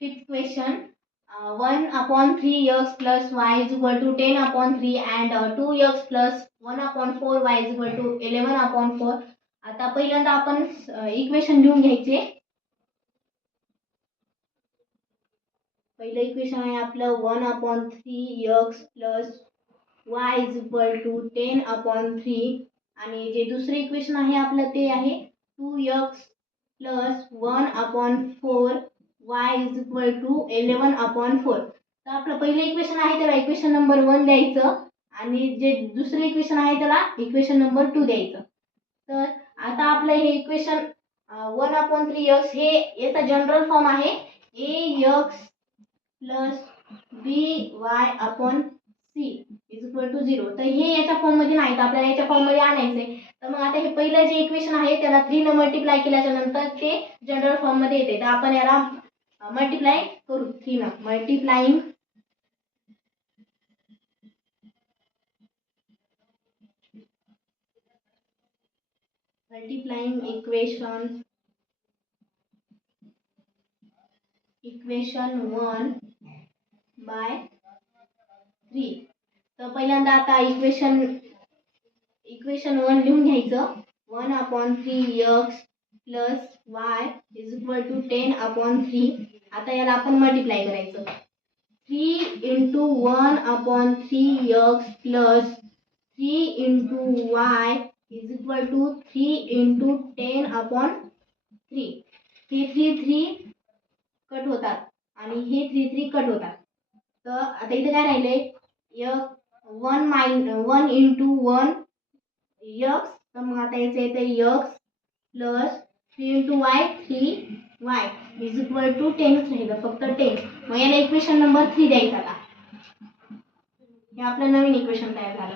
Fifth question. 1/3x plus y is equal to 10/3 and 2x plus 1/4 y is equal to 11/4. आता पहिल्यांदा आपण equation लिहून घ्यायचे. पहिलं इक्वेशन आहे आपलं 1/3x plus y is equal to 10/3 आणि जे दुसरे इक्वेशन आहे आपलं ते आहे 2x plus 1/4 y is equal to 11/4. तर आपलं पहिलं इक्वेशन आहे त्याला इक्वेशन नंबर 1 द्यायचं आणि जे दुसरे इक्वेशन आहे त्याला इक्वेशन नंबर 2 द्यायचं. तर आता आपलं हे इक्वेशन 1/3x हे याचा जनरल फॉर्म आहे ax plus by/c is equal to 0. तर हे याच्या फॉर्म मध्ये नाही तर आपल्याला याच्या फॉर्म मध्ये आणायचंय. तर मग आता हे पहिलं जे इक्वेशन आहे त्याला 3 ने मल्टिप्लाय केल्याच्या नंतर ते जनरल फॉर्म मध्ये येते. तर आपण याला मल्टिप्लाय करू 3 ने. Multiplying equation 1 by 3. तर पहिल्यांदा आता इक्वेशन 1 लिहून घ्यायचं. 1/3x plus y is equal to 10/3. आता याला आपण मल्टिप्लाय करायचं. 3 into 1/3x plus 3 into y is equal to 3 into 10/3. 3 cut होतात आणि हे 3 कट होतात. तर आता इथे काय राहिले 1 into 1 x. तर मग आता याचं येते x plus 3 into y 3y is equal to 10 राहिलं फक्त 10. मग याला इक्वेशन नंबर 3 द्यायचं. आता हे आपलं नवीन इक्वेशन तयार झालं.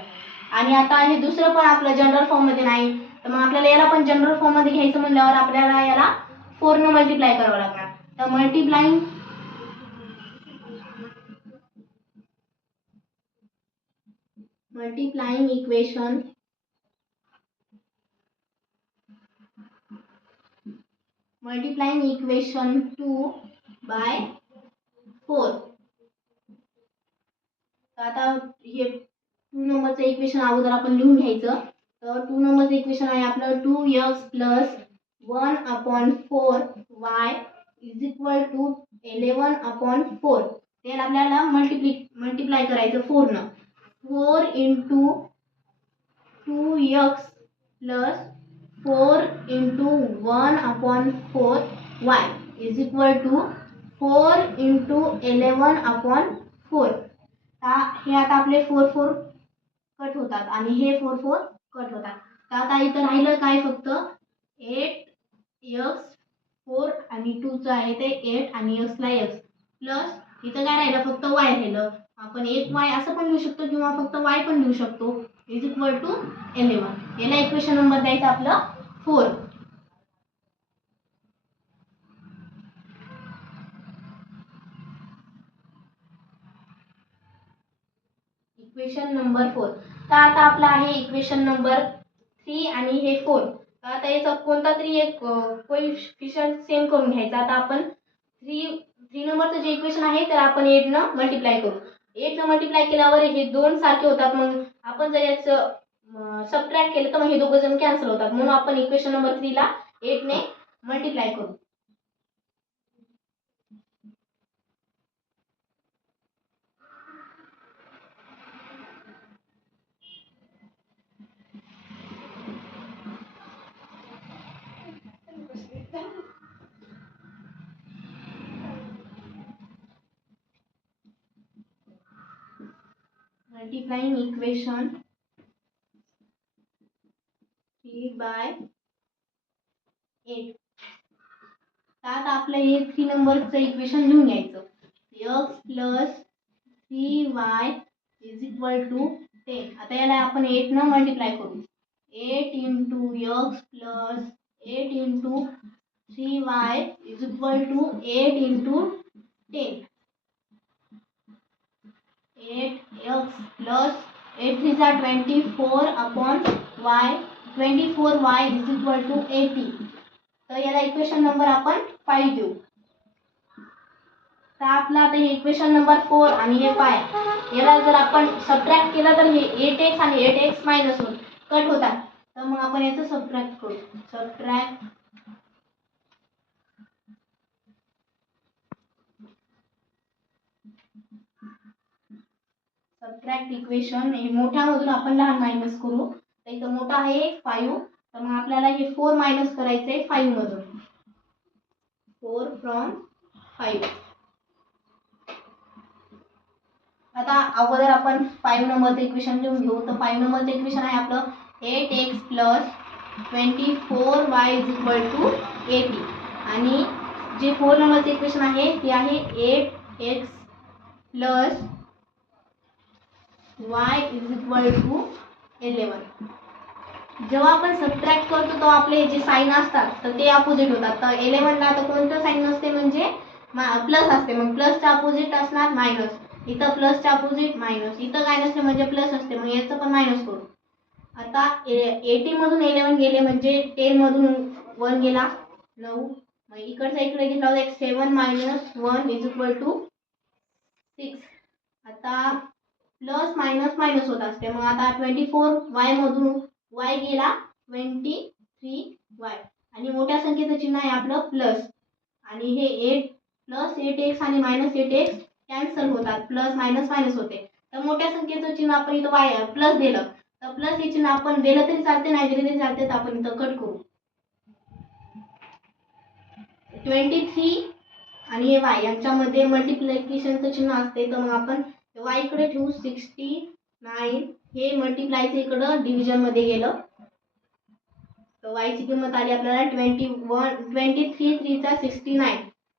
आणि आता हे दुसरं पण आपलं जनरल फॉर्म मध्ये नाही तर मग आपल्याला याला पण जनरल फॉर्म मध्ये घ्यायचं म्हणल्यावर आपल्याला याला 4 ने मल्टिप्लाय करावं लागणार. तर मल्टिप्लाइंग इक्वेशन 2 by 4. तर आता हे 2 नंबरचं इक्वेशन अगोदर आपण लिहून घ्यायचं. तर 2 नंबरचं इक्वेशन आहे आपलं 2x plus 1/4 y is equal to 11/4. त्याला आपल्याला मल्टिप्लाय करायचं 4 ने. 4 into 2x plus 4 into 1/4 y is equal to 4 into 11/4. हे आता आपले 4 कट होतात आणि हे 4 कट होतात. तर आता इथं राहिलं काय फक्त 8x 4 आणि 2 चं आहे ते 8 आणि x ला x प्लस इथं काय राहिलं फक्त y राहिलं. आपण 8y असं पण लिहू शकतो किंवा फक्त y पण लिहू शकतो इज इक्वल टू 11. याला इक्वेशन नंबर द्यायचा आपलं 4. Equation number 4. तर आता आपला आहे इक्वेशन नंबर 3 आणि हे 4. तर आता याचा कोणता तरी एक कोएफिशिएंट सेम करून घ्यायचा. आता आपण 3 नंबरचं जे इक्वेशन आहे त्याला आपण 8 ने मल्टिप्लाय करू. 8 ने मल्टिप्लाय केल्यावर हे दोन सारखे होतात. मग आपण जर याचं सबट्रॅक्ट केलं तर मग हे दोघं जण कॅन्सल होतात. म्हणून आपण इक्वेशन नंबर 3 ला 8 ने मल्टिप्लाय करू. Multiplying equation 3 by 8. आता आपलं हे 3 नंबरचं इक्वेशन लिहून घ्यायचं. x plus 3y is equal to 10. आता याला आपण 8 ने मल्टिप्लाय करू. 8 into x plus 8 into 3y is equal to 8 into 10. 8x plus 8 3 are 24 upon y. 24y is equal to 80. तर याला इक्वेशन नंबर आपण 5 देऊ. आता आपला आता हे इक्वेशन नंबर 4 आणि हे 5 याला जर आपण सबट्रॅक्ट केलं तर हे 8x आणि 8x मायनस होऊन कट होतात. तर मग आपण याचं सबट्रॅक्ट करू. सबट्रॅक्ट इक्वेशन हे मोठ्यामधून आपण लहान मायनस करू. तर इथं मोठा आहे 5, तर मग आपल्याला हे 4 मायनस करायचं आहे 5 मधून. 4 फ्रॉम 5. आता अगोदर आपण 5 नंबरचं इक्वेशन लिहून घेऊ. तर 5 नंबरचं इक्वेशन आहे आपलं 8x plus 24y is equal to 80. आणि जे 4 नंबरचं इक्वेशन आहे ते आहे 8x plus y is equal to 11. जेव्हा आपण सबट्रॅक्ट करतो तेव्हा आपले जे साईन असतात तर ते अपोजिट होतात. तर 11 ला आता कोणतं साईन नसते म्हणजे प्लस असते. मग प्लसच्या अपोजिट असणार मायनस. इथं प्लसच्या अपोजिट मायनस. इथं काय नसते म्हणजे प्लस असते. मग याचं पण मायनस करू. आता 80 मधून 11 गेले म्हणजे 10 मधून 1 गेला 9. मग इकडचा इकडे घेतला होता 7 मायनस 1 इज इक्वल टू 6. आता प्लस मायनस मायनस होत असते. मग आता 24y मधून y गेला 23y. आणि मोठ्या संख्येचं चिन्ह आहे आपलं प्लस. आणि हे 8 प्लस 8x आणि मायनस 8x कॅन्सल होतात. प्लस मायनस मायनस होते. तर मोठ्या संख्येचं चिन्ह आपण इथं y प्लस दिलं तर प्लस हे चिन्ह आपण दिलं तरी चालते नाही दिलं तरी चालते. तर आपण इथं कट करू. 23 आणि हे y यांच्यामध्ये मल्टिप्लिकेशनचं चिन्ह असते. तर मग आपण y इकडे ठेवू 69. हे मल्टिप्लायचं इकडं डिव्हिजन मध्ये गेलं. तर y ची किंमत आली आपल्याला 23 3 चा 69.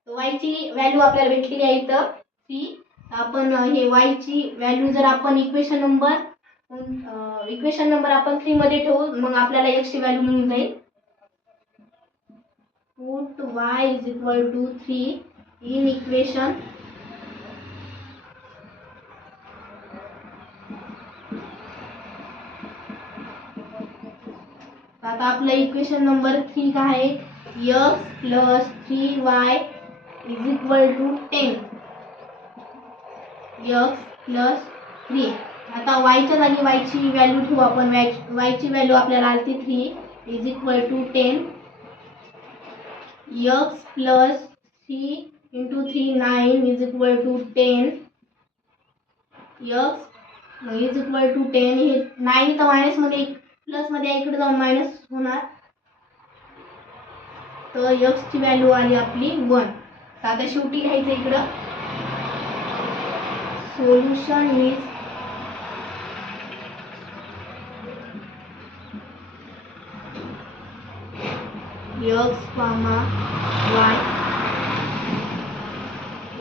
तर y ची व्हॅल्यू आपल्याला भेटली आहे इथं 3. आपण हे y ची व्हॅल्यू जर आपण इक्वेशन नंबर आपण 3 मध्ये ठेवू मग आपल्याला x ची व्हॅल्यू मिळून जाईल. Put y is equal to 3 in equation आता आपलं इक्वेशन नंबर 3 काय आहे x plus 3y is equal to 10. x plus 3. आता y च्या जागी y ची व्हॅल्यू ठेवू आपण. y ची व्हॅल्यू आपल्याला आली 3 is equal to 10. x plus 3 into 3 9 is equal to 10. x is equal to 10. हे 9 इथं मायनस मध्ये प्लस मध्ये इकडे जाऊन मायनस होणार. तर x ची व्हॅल्यू आली आपली 1. तर आता शेवटी घ्यायचं इकडं solution is x, y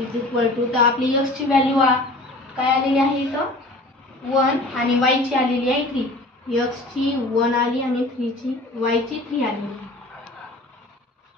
is equal to. तर आपली x ची व्हॅल्यू काय आलेली आहे इथं 1 आणि y ची आलेली आहे 3. x ची 1 आली आणि y ची 3 आली.